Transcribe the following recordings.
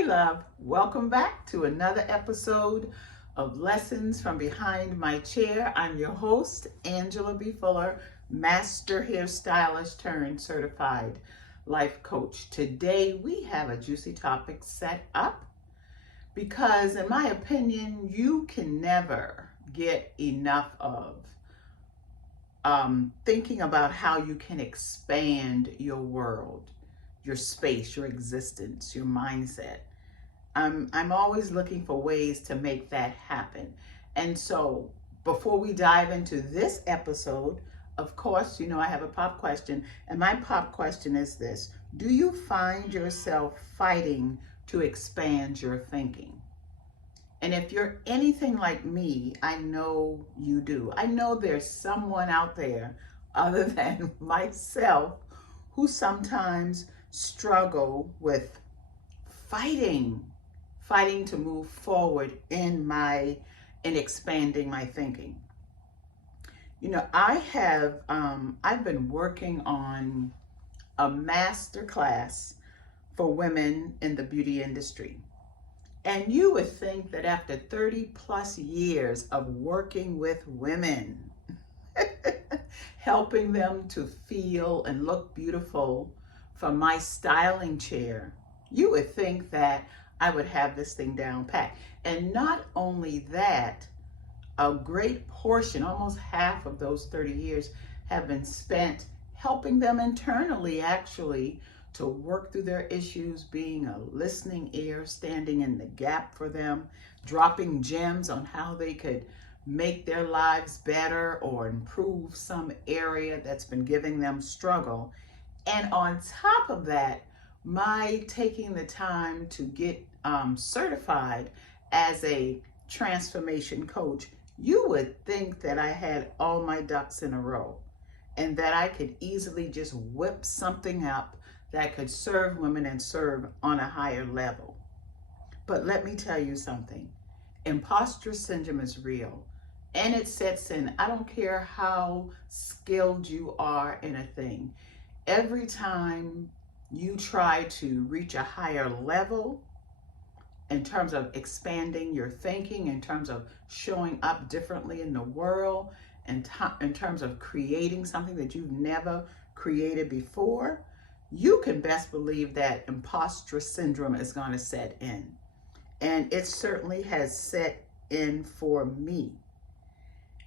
Hey love, welcome back to another episode of Lessons from Behind My Chair. I'm your host, Angela B. Fuller, Master Hairstylist turned Certified Life Coach. Today we have a juicy topic set up because in my opinion, you can never get enough of thinking about how you can expand your world, your space, your existence, your mindset. I'm always looking for ways to make that happen. And so before we dive into this episode, of course, I have a pop question. And my pop question is this: do you find yourself fighting to expand your thinking? And if you're anything like me, I know you do. I know there's someone out there other than myself who sometimes struggle with fighting to move forward in expanding my thinking. I've been working on a master class for women in the beauty industry. And you would think that after 30 plus years of working with women, helping them to feel and look beautiful from my styling chair, you would think that I would have this thing down pat. And not only that, a great portion, almost half of those 30 years have been spent helping them internally actually to work through their issues, being a listening ear, standing in the gap for them, dropping gems on how they could make their lives better or improve some area that's been giving them struggle. And on top of that, my taking the time to get certified as a transformation coach, you would think that I had all my ducks in a row and that I could easily just whip something up that could serve women and serve on a higher level. But let me tell you something. Imposter syndrome is real and it sets in. I don't care how skilled you are in a thing. Every time you try to reach a higher level in terms of expanding your thinking, in terms of showing up differently in the world, and in terms of creating something that you've never created before, you can best believe that imposter syndrome is going to set in. And it certainly has set in for me.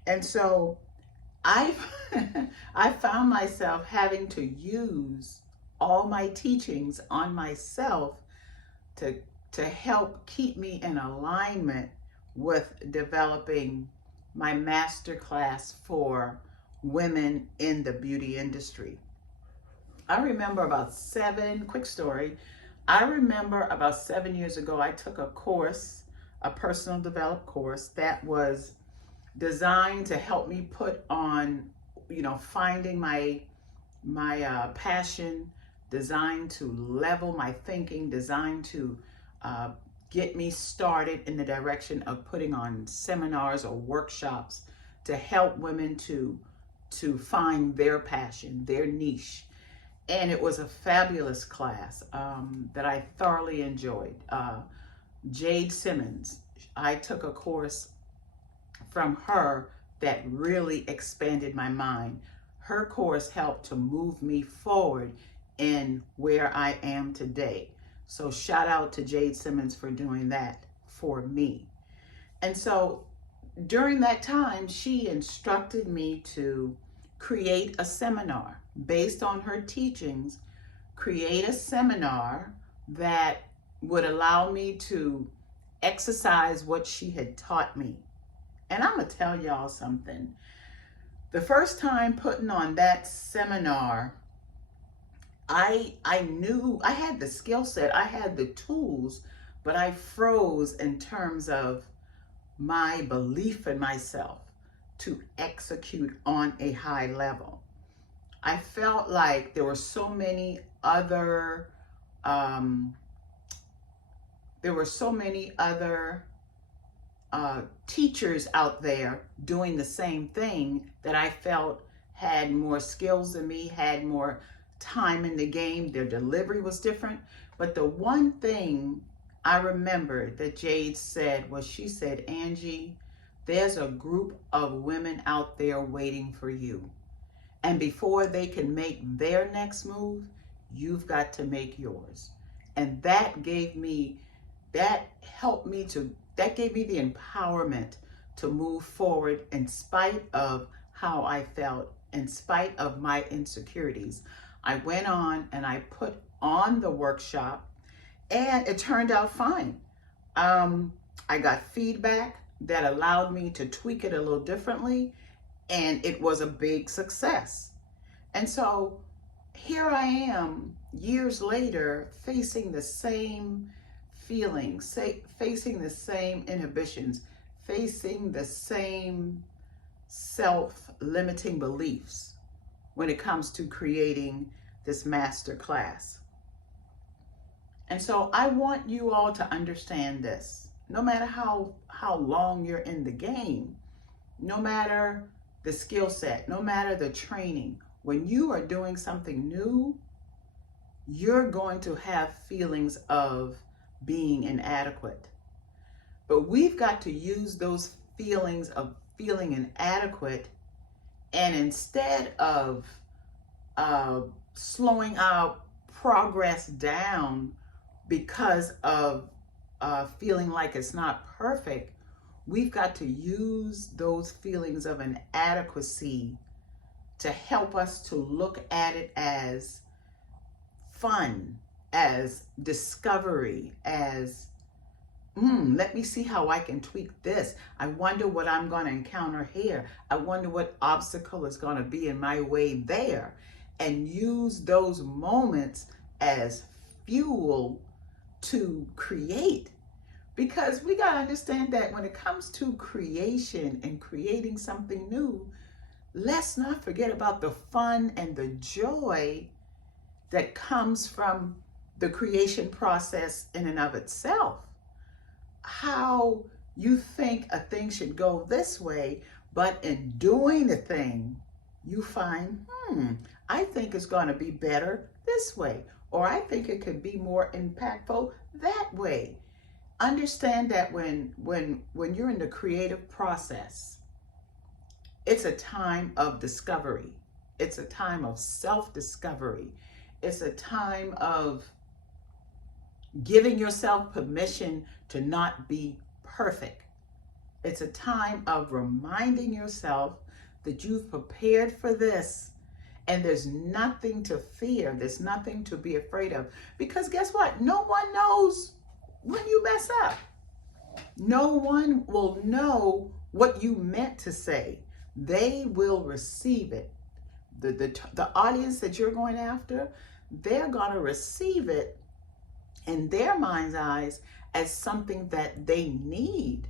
And so I found myself having to use all my teachings on myself to help keep me in alignment with developing my master class for women in the beauty industry. I remember quick story. I remember about 7 years ago, I took a course, a personal development course that was designed to help me put on, finding my passion, designed to level my thinking, designed to get me started in the direction of putting on seminars or workshops to help women to find their passion, their niche. And it was a fabulous class that I thoroughly enjoyed. Jade Simmons, I took a course from her that really expanded my mind. Her course helped to move me forward in where I am today. So shout out to Jade Simmons for doing that for me. And so during that time, she instructed me to create a seminar based on her teachings, create a seminar that would allow me to exercise what she had taught me. And I'm gonna tell y'all something. The first time putting on that seminar, I knew I had the skill set, I had the tools, but I froze in terms of my belief in myself to execute on a high level. I felt like there were so many other teachers out there doing the same thing that I felt had more skills than me, had more time in the game. Their delivery was different. But the one thing I remember that Jade said, well, she said, Angie, there's a group of women out there waiting for you. And before they can make their next move, you've got to make yours. And that helped me that gave me the empowerment to move forward in spite of how I felt, in spite of my insecurities. I went on and I put on the workshop and it turned out fine. I got feedback that allowed me to tweak it a little differently, and it was a big success. And so here I am years later facing the same feelings, facing the same inhibitions, facing the same self-limiting beliefs when it comes to creating this master class. And so I want you all to understand this. No matter how long you're in the game, no matter the skill set, no matter the training, when you are doing something new, you're going to have feelings of being inadequate. But we've got to use those feelings of feeling inadequate, and instead of slowing our progress down because of feeling like it's not perfect, we've got to use those feelings of inadequacy to help us to look at it as fun, as discovery, as let me see how I can tweak this. I wonder what I'm going to encounter here. I wonder what obstacle is going to be in my way there. And use those moments as fuel to create. Because we got to understand that when it comes to creation and creating something new, let's not forget about the fun and the joy that comes from the creation process in and of itself. How you think a thing should go this way, but in doing the thing, you find, I think it's going to be better this way, or I think it could be more impactful that way. Understand that when you're in the creative process, it's a time of discovery. It's a time of self-discovery. It's a time of giving yourself permission to not be perfect. It's a time of reminding yourself that you've prepared for this, and there's nothing to fear. There's nothing to be afraid of. Because guess what? No one knows when you mess up. No one will know what you meant to say. They will receive it. The audience that you're going after, they're going to receive it in their mind's eyes as something that they need.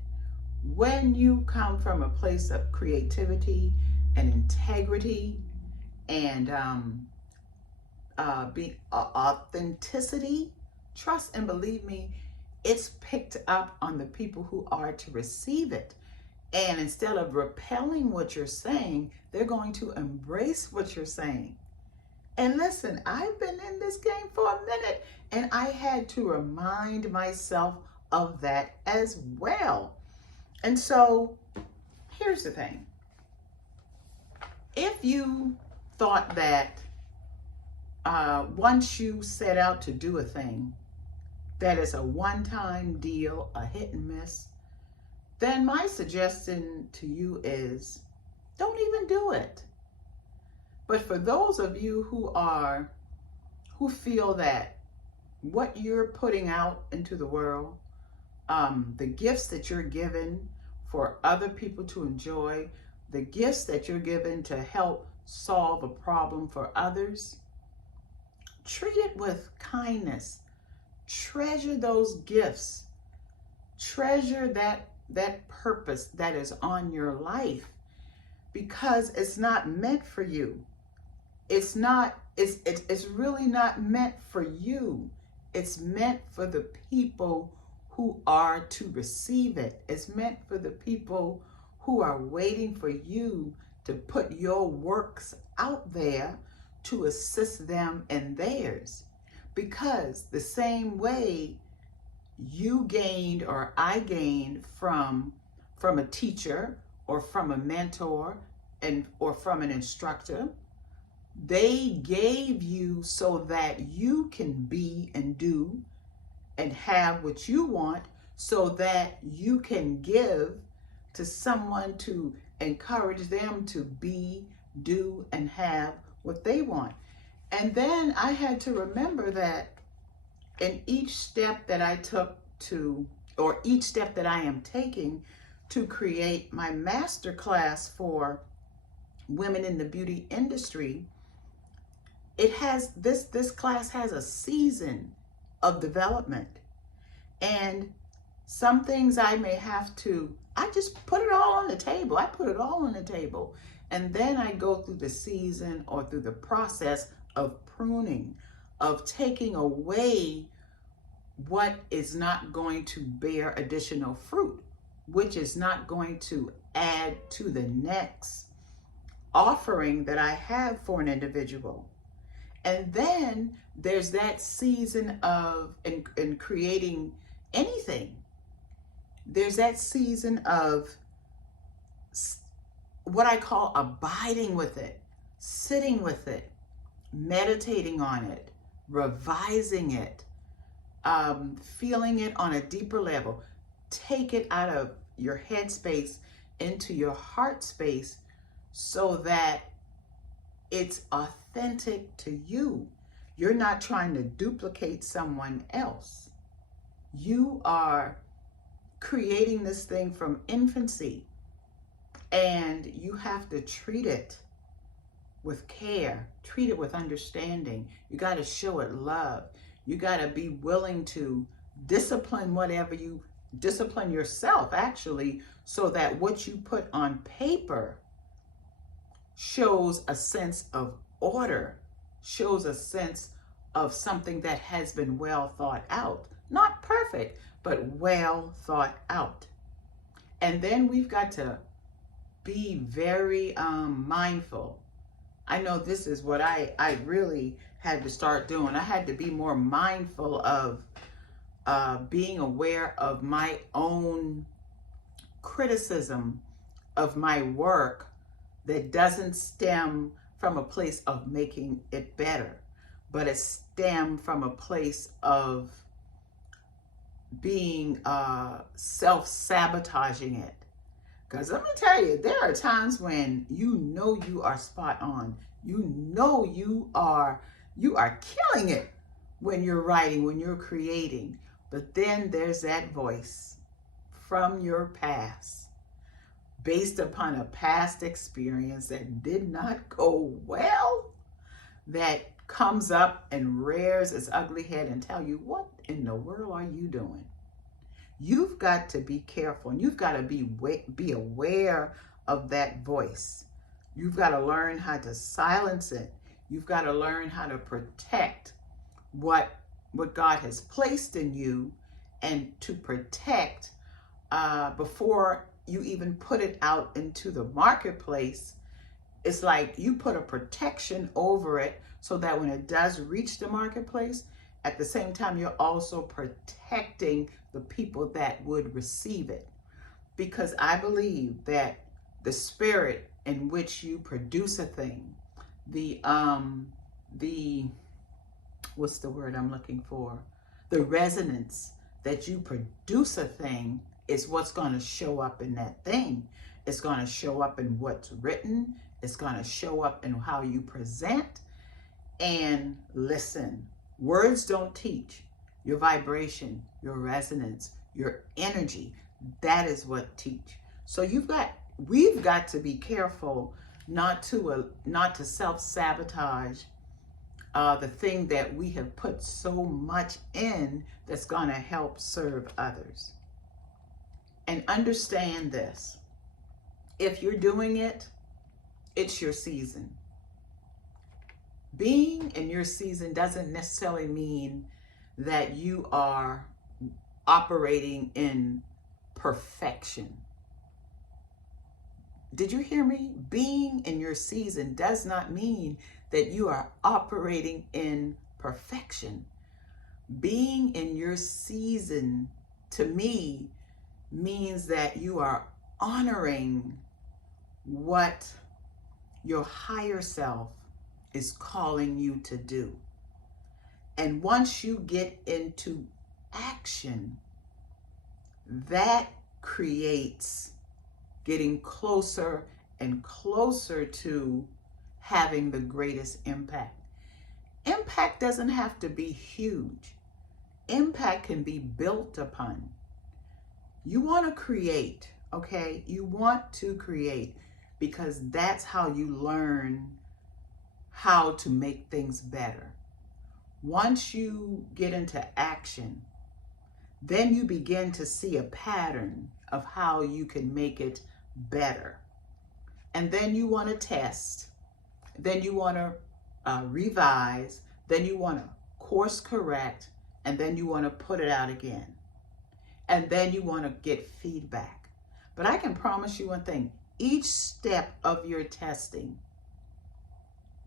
When you come from a place of creativity and integrity and authenticity, trust and believe me, it's picked up on the people who are to receive it. And instead of repelling what you're saying, they're going to embrace what you're saying. And listen, I've been in this game for a minute, and I had to remind myself of that as well. And so here's the thing. If you thought that once you set out to do a thing, that is a one-time deal, a hit and miss, then my suggestion to you is don't even do it. But for those of you who feel that what you're putting out into the world, the gifts that you're given for other people to enjoy, the gifts that you're given to help solve a problem for others, treat it with kindness. Treasure those gifts. Treasure that purpose that is on your life, because it's not meant for you. It's really not meant for you. It's meant for the people who are to receive it. It's meant for the people who are waiting for you to put your works out there to assist them in theirs. Because the same way you gained or I gained from a teacher or from a mentor and or from an instructor. They gave you so that you can be and do and have what you want, so that you can give to someone to encourage them to be, do, and have what they want. And then I had to remember that in each step that I took to, or each step that I am taking to create my master class for women in the beauty industry, it has this class has a season of development. And some things I may have to, I just put it all on the table. I put it all on the table. And then I go through the season or through the process of pruning, of taking away what is not going to bear additional fruit, which is not going to add to the next offering that I have for an individual. And then there's that season of in creating anything. There's that season of what I call abiding with it, sitting with it, meditating on it, revising it, feeling it on a deeper level. Take it out of your head space into your heart space so that it's authentic to you. You're not trying to duplicate someone else. You are creating this thing from infancy, and you have to treat it with care, treat it with understanding. You got to show it love. You got to be willing to discipline discipline yourself actually, so that what you put on paper shows a sense of order, shows a sense of something that has been well thought out. Not perfect, but well thought out. And then we've got to be very mindful. I know this is what I really had to start doing. I had to be more mindful of being aware of my own criticism of my work that doesn't stem from a place of making it better, but it stemmed from a place of being self-sabotaging it. Because let me tell you, there are times when you know you are spot on. You know you are killing it when you're writing, when you're creating. But then there's that voice from your past, based upon a past experience that did not go well, that comes up and rears its ugly head and tell you, what in the world are you doing? You've got to be careful, and you've got to be aware of that voice. You've got to learn how to silence it. You've got to learn how to protect what God has placed in you, and to protect before you even put it out into the marketplace. It's like you put a protection over it so that when it does reach the marketplace, at the same time, you're also protecting the people that would receive it. Because I believe that the spirit in which you produce a thing, what's the word I'm looking for? The resonance that you produce a thing is what's going to show up in that thing. It's going to show up in what's written. It's going to show up in how you present. And listen, words don't teach. Your vibration, your resonance, your energy, that is what teach. So we've got to be careful not to self-sabotage the thing that we have put so much in that's going to help serve others. And understand this. If you're doing it, it's your season. Being in your season doesn't necessarily mean that you are operating in perfection. Did you hear me? Being in your season does not mean that you are operating in perfection. Being in your season, to me, means that you are honoring what your higher self is calling you to do. And once you get into action, that creates getting closer and closer to having the greatest impact. Impact doesn't have to be huge. Impact can be built upon. You want to create, okay? You want to create because that's how you learn how to make things better. Once you get into action, then you begin to see a pattern of how you can make it better. And then you want to test. Then you want to revise. Then you want to course correct. And then you want to put it out again. And then you want to get feedback. But I can promise you one thing. Each step of your testing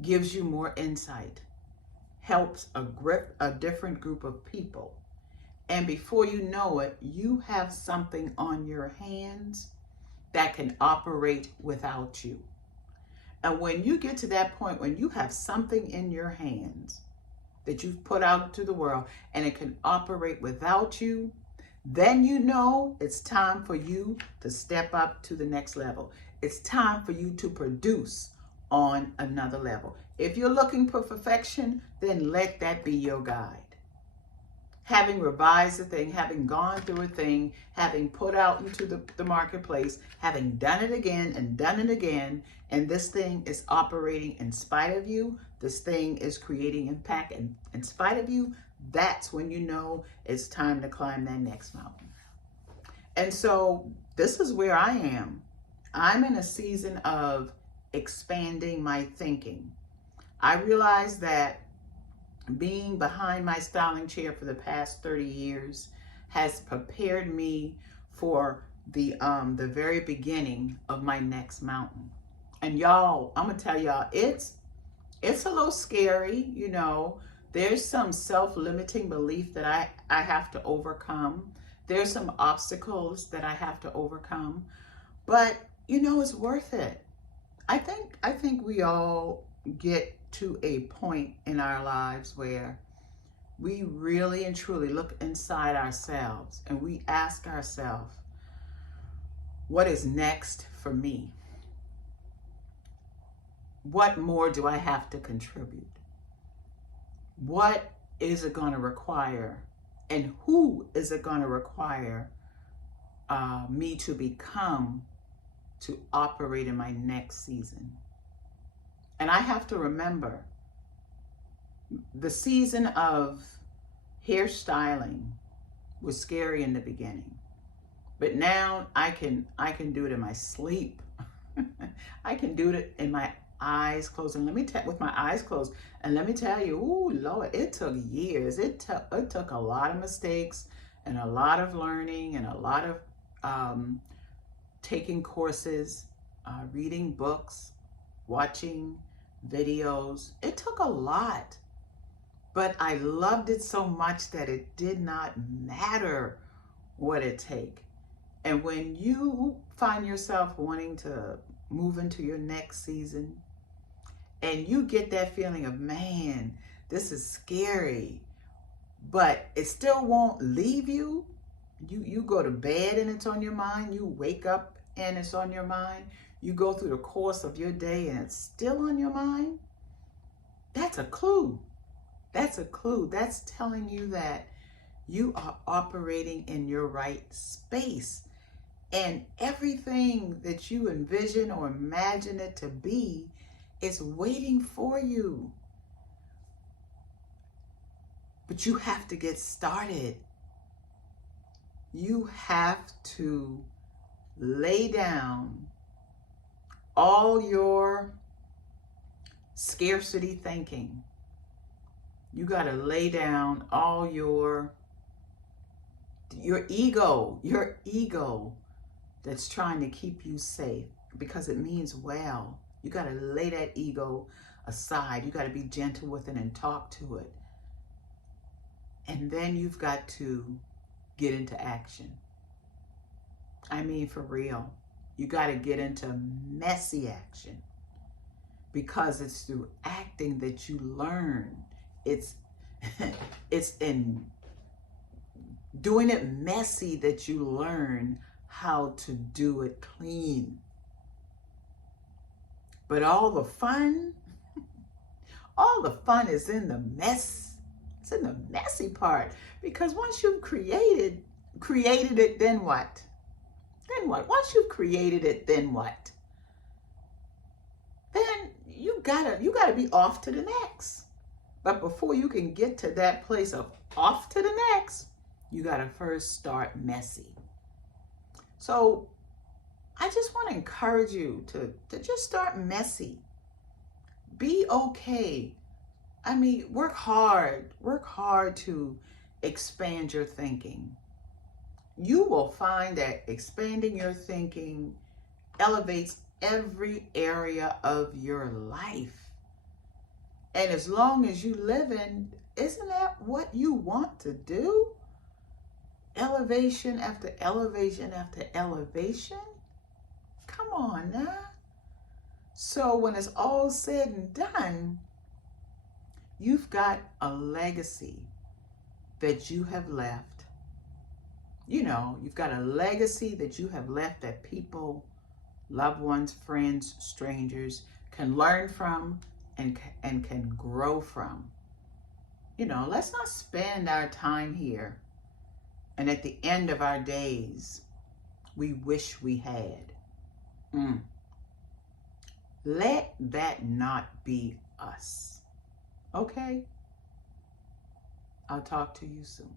gives you more insight, helps a different group of people. And before you know it, you have something on your hands that can operate without you. And when you get to that point, when you have something in your hands that you've put out to the world and it can operate without you, then you know it's time for you to step up to the next level. It's time for you to produce on another level. If you're looking for perfection, then let that be your guide. Having revised a thing, having gone through a thing, having put out into the marketplace, having done it again and done it again, and this thing is operating in spite of you, this thing is creating impact in spite of you, that's when you know it's time to climb that next mountain. And so this is where I am. I'm in a season of expanding my thinking. I realize that being behind my styling chair for the past 30 years has prepared me for the very beginning of my next mountain. And y'all, I'm gonna tell y'all, it's a little scary, you know. There's some self-limiting belief that I have to overcome. There's some obstacles that I have to overcome, but you know, it's worth it. I think we all get to a point in our lives where we really and truly look inside ourselves and we ask ourselves, what is next for me? What more do I have to contribute? What is it going to require? And who is it going to require me to become to operate in my next season? And I have to remember the season of hairstyling was scary in the beginning, but now I can do it in my sleep. I can do it in my eyes closed. And let me with my eyes closed. And let me tell you, oh Lord, it took years. It took a lot of mistakes and a lot of learning and a lot of taking courses, reading books, watching videos. It took a lot, but I loved it so much that it did not matter what it take. And when you find yourself wanting to move into your next season and you get that feeling of, man, this is scary, but it still won't leave you. You go to bed and it's on your mind. You wake up and it's on your mind. You go through the course of your day and it's still on your mind. That's a clue. That's a clue. That's telling you that you are operating in your right space. And everything that you envision or imagine it to be is waiting for you. But you have to get started. You have to lay down all your scarcity thinking. You got to lay down all your ego that's trying to keep you safe because it means well. You got to lay that ego aside. You got to be gentle with it and talk to it. And then you've got to get into action. I mean, for real. You got to get into messy action, because it's through acting that you learn. It's it's in doing it messy that you learn how to do it clean. But all the fun is in the mess. It's in the messy part. Because once you've created it, then what? Then what? Once you've created it, then what? Then you gotta be off to the next. But before you can get to that place of off to the next, you gotta first start messy. So I just want to encourage you to just start messy. Be okay. I mean, work hard to expand your thinking. You will find that expanding your thinking elevates every area of your life. And as long as you live in, isn't that what you want to do? Elevation after elevation after elevation? Come on now. So when it's all said and done, you've got a legacy that you have left. You know, you've got a legacy that you have left that people, loved ones, friends, strangers can learn from and can grow from. You know, let's not spend our time here and at the end of our days, we wish we had. Let that not be us. Okay? I'll talk to you soon.